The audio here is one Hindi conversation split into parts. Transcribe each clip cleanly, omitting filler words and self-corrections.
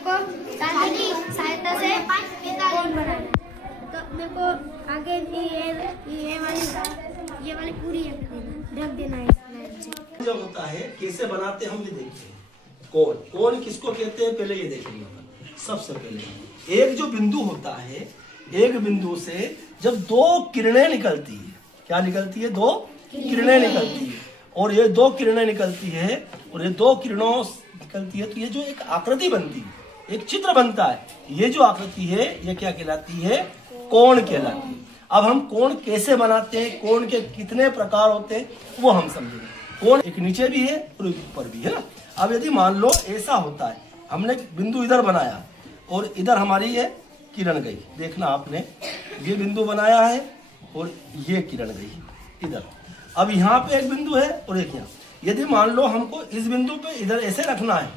को चांदी की सहायता से कोण बनाना है। तो मेरे को आगे ये वाली पूरी ढक देना है। जब होता है कैसे बनाते हम भी देखते हैं। कोण किसको कहते हैं पहले ये देखेंगे। सबसे पहले एक जो बिंदु होता है, एक बिंदु से जब दो किरणें निकलती है, क्या निकलती है? दो किरणें निकलती है, और ये दो किरणें निकलती है और ये दो किरणों निकलती है, तो ये जो एक आकृति बनती है, एक चित्र बनता है, ये जो आकृति है ये क्या कहलाती है? कोण कहलाती है। अब हम कोण कैसे बनाते हैं, कोण के कितने प्रकार होते हैं वो हम समझेंगे। कोण एक नीचे भी है और एक ऊपर भी है ना। अब यदि मान लो ऐसा होता है, हमने बिंदु इधर बनाया और इधर हमारी ये किरण गई, देखना आपने ये बिंदु बनाया है और ये किरण गई इधर। अब यहाँ पे एक बिंदु है और एक यहाँ। यदि मान लो हमको इस बिंदु पे इधर ऐसे रखना है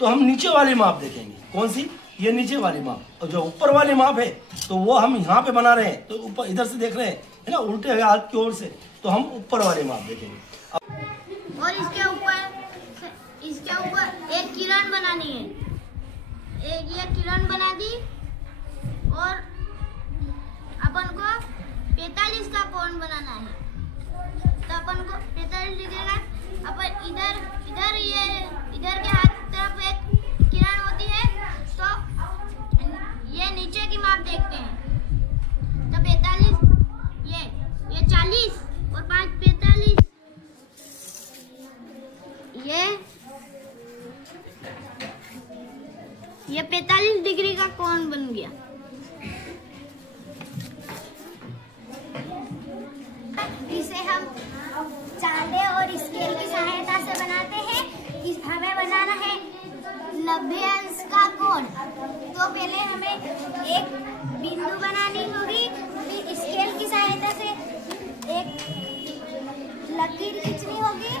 तो हम नीचे वाली माप देखेंगे। कौन सी? ये नीचे वाली माप। और जो ऊपर वाली माप है तो वो हम यहाँ पे बना रहे हैं, तो ऊपर इधर से देख रहे हैं है ना, उल्टे हाथ की ओर से, तो हम ऊपर वाली माप देखेंगे। और इसके ऊपर एक किरण बनानी है। एक ये किरण बना दी और अपन को 45 का कोण बनाना है। तो अपन को 45 डिग्री का अपन इधर के हाथ तरफ एक किरण होती है, तो ये नीचे की माप देखते हैं। तो 45 ये 40 और 5 45 ये 45 डिग्री का कोण बन गया। इसे हम चांदे और स्केल की सहायता से बनाते हैं। हमें बनाना है 90 अंश का कोण। तो पहले हमें एक बिंदु बनानी होगी, फिर स्केल की सहायता से एक लकीर खींचनी होगी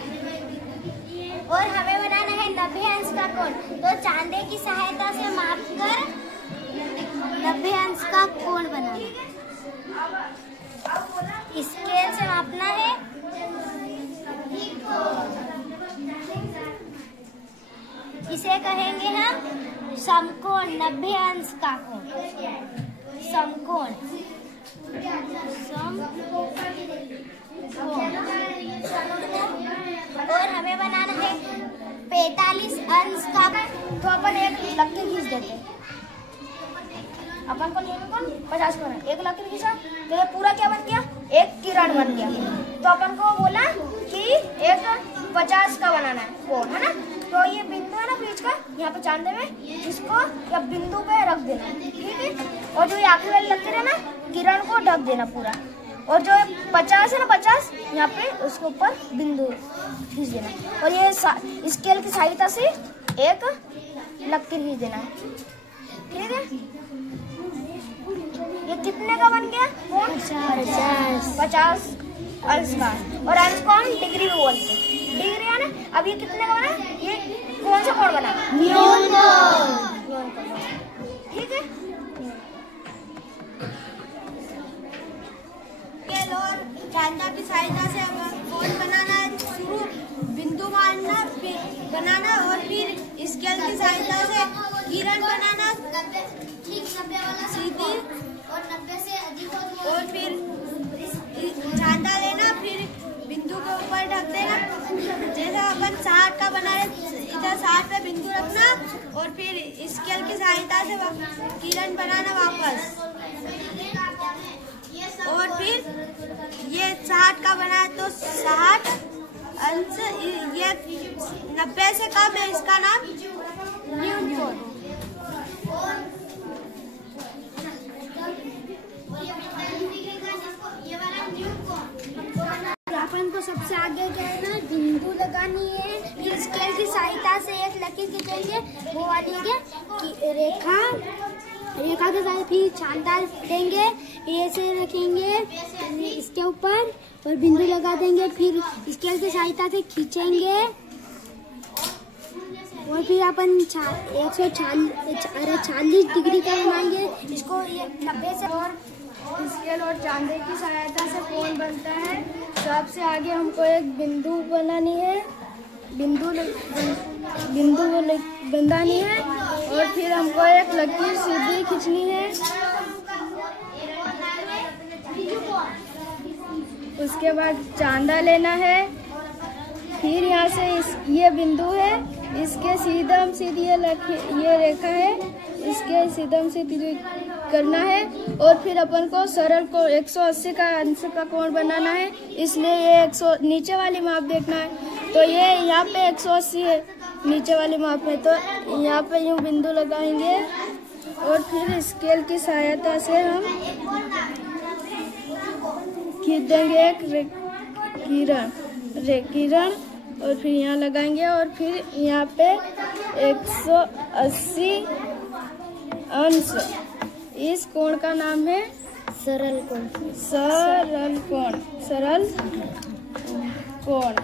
और हमें बनाना है 90 अंश का कोण। तो चांदे की सहायता से मापकर 90 अंश का कोण बनाना। स्केल से मापना है। इसे कहेंगे हम समकोण, 90 अंश का कोण, समकोण। और हमें बनाना है 45 अंश का। तो अपन एक लकीर खींच देते हैं। अपन को 50 करना, एक लकीर खींचा तो ये पूरा क्या बन गया? एक किरण बन गया। तो अपन को बोला कि एक 50 का बनाना है कोण, है ना। तो ये बिंदु है ना बीच का, यहाँ पे चांदे में, इसको या बिंदु पे रख देना, ठीक है। और जो ये आखिरी वाली लकीर है ना, किरण को ढक देना पूरा। और जो 50 है ना, 50 यहाँ पे उसके ऊपर बिंदु खींच देना। और ये स्केल की सहायता से एक लकीर खींच देना है, ठीक है। ये कितने का बन गया? 50 अंश का। और अंश को हम डिग्री में बोलते हैं, डिग्री है ना। अब ये कितने का बना? ये कौन सा कोण बना? न्यूनतम, ठीक है। स्केल और चांदा की सहायता से हमें कोण बनाना है। शुरू बिंदु मानना, फिर बनाना, और फिर स्केल की सहायता से किरण बनाना, सीधी और 90 से अधिक, और फिर चांदा लेना, फिर बिंदु के ऊपर ढक देना। जैसा अपन 60 का बना रहे, इधर 60 पे बिंदु रखना और फिर स्केल की सहायता से किरण बनाना वापस। और फिर ये 60 का बना तो 60 अंश, ये 90 से कम है, इसका नाम न्यूनतम। अपन को सबसे आगे क्या है ना, बिंदु लगानी है। फिर स्केल की सहायता से एक लकीर खींचेंगे, वो वाली है रेखा के साथ। फिर चांदा देंगे, ऐसे रखेंगे इसके ऊपर और बिंदु लगा देंगे। फिर स्केल की सहायता से खींचेंगे और फिर अपन 140 डिग्री का बनाएंगे इसको। ये 90 से और स्केल और चांदे की सहायता से कोण बनता है। सबसे आगे हमको एक बिंदु बनानी है, बिंदु बनानी है। और फिर हमको एक लकीर सीधी खींचनी है। उसके बाद चांदा लेना है। फिर यहाँ से ये बिंदु है, इसके सीधम सीधी ये रेखा है, इसके सीधम सीधी करना है। और फिर अपन को सरल को 180 का अंश का कोण बनाना है, इसलिए ये 100 नीचे वाली माप देखना है। तो ये यहाँ पे 180 है नीचे वाली माप में, तो यहाँ पे यूँ बिंदु लगाएंगे और फिर स्केल की सहायता से हम खींच देंगे एक किरण और फिर यहाँ लगाएंगे और फिर यहाँ पे 180 अंश। इस कोण का नाम है सरल कोण।